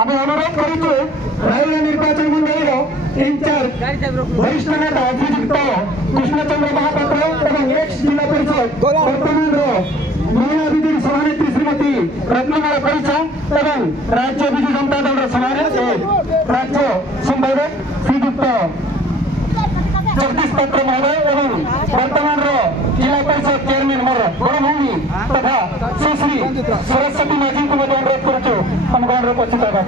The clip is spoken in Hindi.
আমি অনুরোধ করি যে রায়গড় নির্বাচন মন্ডলীর ইনচার্জ বরিষ্ঠ নেতা শ্রীযুক্ত কৃষ্ণচন্দ্র মহাপাত্র এবং এক্স জেলা পরিষদ বর্তমানর মহিলা বিজেপি সভানেত্রী শ্রীমতী রত্নমালা পরিচা এবং রাজ্য বিজু জনতা দলের সভানেত্রী রাজ্য সম্পাদক শ্রীযুক্ত जगदीश पात्र महोदय एवं वर्तमान जिला परिषद चेयरमैन मोर बड़ भूमि तथा सुश्री सरस्वती माझी को अनुरोध करुचु हम गाँव उपस्थित होगा।